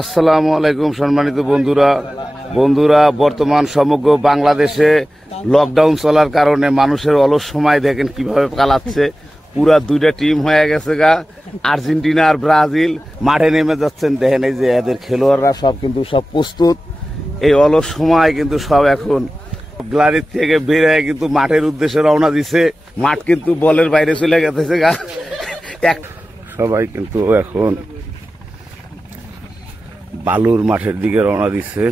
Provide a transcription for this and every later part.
আসসালামু আলাইকুম সম্মানিত বন্ধুরা বর্তমান সমগ্র বাংলাদেশে লকডাউন চলার কারণে মানুষের অলস সময় দেখেন কিভাবে কালাচ্ছে। পুরা দুইটা টিম হয়ে গেছে গা, আর্জেন্টিনা আর ব্রাজিল মাঠে নেমে যাচ্ছেন। দেখেন এই যে এদের খেলোয়াড়রা সব কিন্তু সব প্রস্তুত। এই অলস সময় কিন্তু সব এখন গ্যালারির থেকে বের হয়ে কিন্তু মাঠের উদ্দেশ্যে রওনা দিছে। মাঠ কিন্তু বলের বাইরে চলে গেছে গা, সবাই কিন্তু এখন বালুর মাঠের দিকে রওনা দিচ্ছে।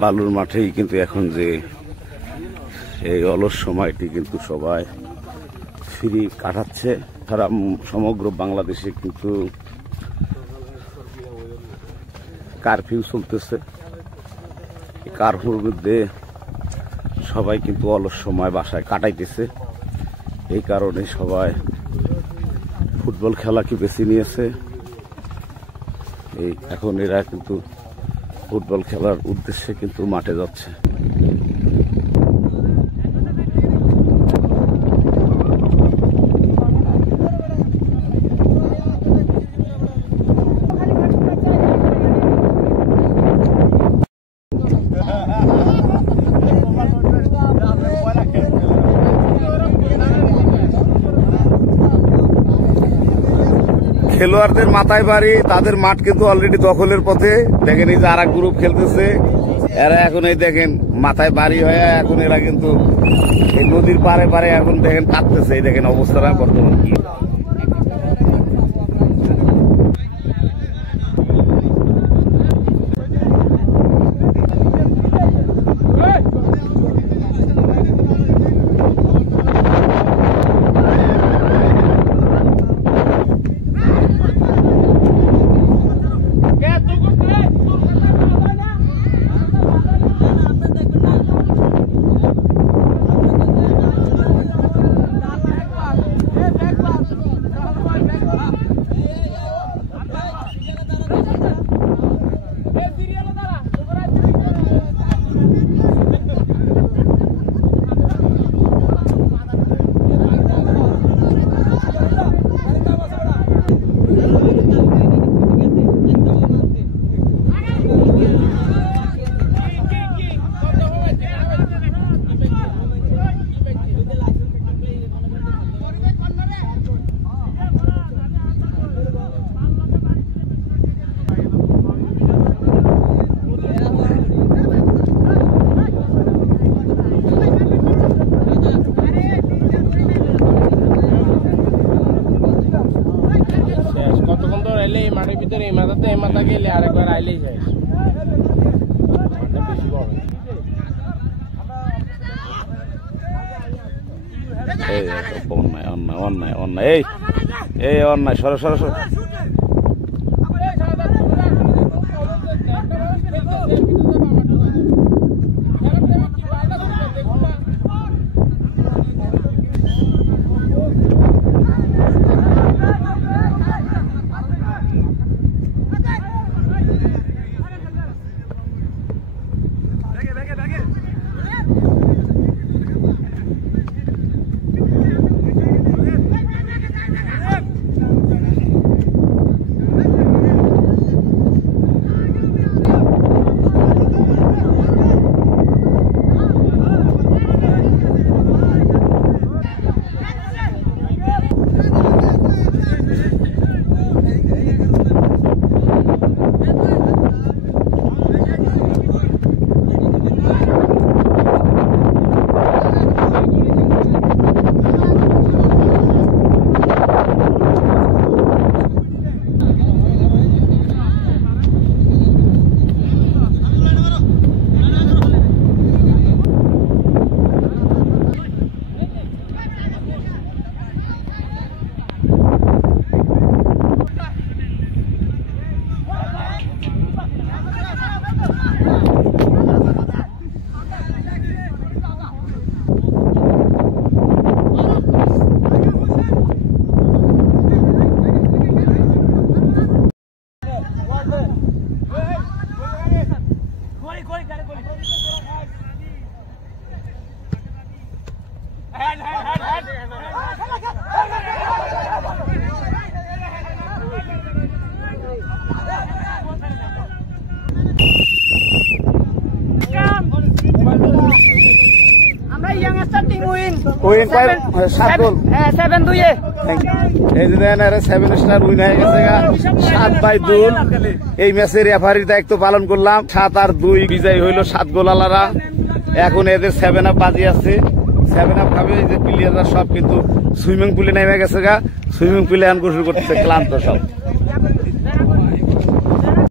বালুর মাঠেই কিন্তু এখন যে এই অলস সময়টি কিন্তু সবাই ফ্রি কাটাচ্ছে। সারা সমগ্র বাংলাদেশে কিন্তু কারফিউ চলতেছে। কারফিউর মধ্যে সবাই কিন্তু অলস সময় বাসায় কাটাইতেছে। এই কারণে সবাই ফুটবল খেলাকে বেছে নিয়েছে। এখন এরা কিন্তু ফুটবল খেলার উদ্দেশ্যে কিন্তু মাঠে যাচ্ছে। খেলোয়াড়দের মাথায় বাড়ি, তাদের মাঠ কিন্তু অলরেডি দখলের পথে। দেখেন এই যে আর এক গ্রুপ খেলতেছে, এরা এখন এই দেখেন মাথায় বাড়ি হয়ে এখন এরা কিন্তু এই নদীর পারে পারে এখন দেখেন কাটতেছে। এই দেখেন অবস্থাটা বর্তমান কি। মাঠের ভিতরে এই মাথাতে এই মাথা গেলে আরেকবার আইলেই যায়। অন্যায় অন্যায় এই অন্যায় সর সর সর। আমরা ইয়াংস্টার টিম উইন উইন কয় 7 গোল 7-2 এই যে দেখেন আরে 7 স্টার উইন হয়ে গেছে গা 7-2 এই ম্যাচের রেফারির দায়িত্ব পালন করলাম 7-2 বিজয়ী হইল 7 গোলালারা এখন এদের 7 আপ বাজি আছে 7 আপ খাবে এই যে প্লেয়াররা সব কিন্তু সুইমিং পুলে নেমে গেছে গা সুইমিং পুলে এখন গোসল করতেছে ক্লান্ত সব